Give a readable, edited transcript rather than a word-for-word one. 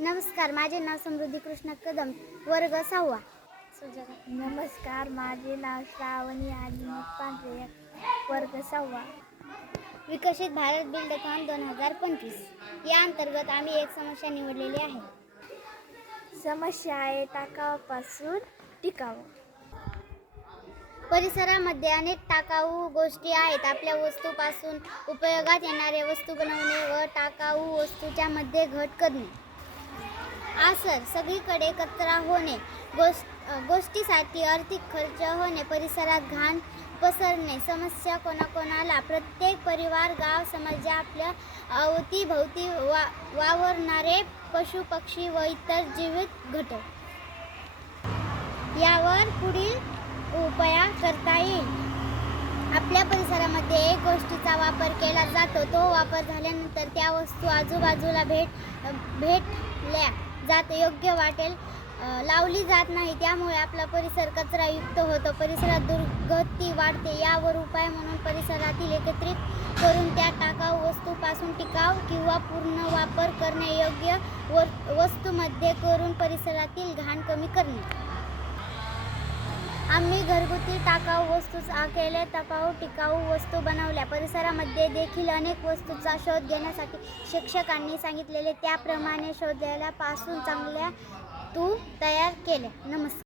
नमस्कार, माझे नाव समृद्धी कृष्ण कदम, वर्ग 6वा. नमस्कार, माझे नाव श्रावणी आदिनाथ पांढरे, वर्ग 6वा. विकसित भारत बिल्डथॉन 2025 या अंतर्गत आम्ही एक समस्या निवडलेली आहे. समस्या आहे टाकावापासून टिकाव. परिसरामध्ये अनेक टाकाऊ गोष्टी आहेत. आपल्या वस्तूपासून उपयोगात येणारे वस्तू बनवणे व टाकाऊ वस्तूच्या मध्ये घट करणे. सगळीकडे कचरा होणे, गोष्टीसाठी आर्थिक खर्च होणे, परिसरात घाण पसरणे, समस्या कोणाकोणाला, प्रत्येक परिवार, गाव, समाज, आपल्या अवतीभोवती वावरणारे पशु पक्षी व इतर जीवित घटक यावर पुढील उपाय करता येईल. आपल्या परिसरामध्ये एक गोष्टीचा वापर केला जातो. तो वापर झाल्यानंतर त्या वस्तू आजूबाजूला भेटल्या जात योग्य वाटेल लावली जात नाही. त्यामुळे आपला परिसर कचरायुक्त होतो. परिसरात दुर्गती वाढते. यावर उपाय म्हणून परिसरातील एकत्रित करून त्या टाकाऊ वस्तूपासून टिकाव किंवा पूर्ण वापर करणे योग्य वस्तूमध्ये करून परिसरातील घाण कमी करणे. आम्ही घरगुती टाकाऊ वस्तू केल्या टिकाऊ वस्तू बनवल्या. परिसरामध्ये देखील अनेक वस्तूंचा शोध घेण्यासाठी शिक्षकांनी सांगितलेले त्याप्रमाणे शोधल्यापासून चांगल्या तयार केल्या. नमस्कार.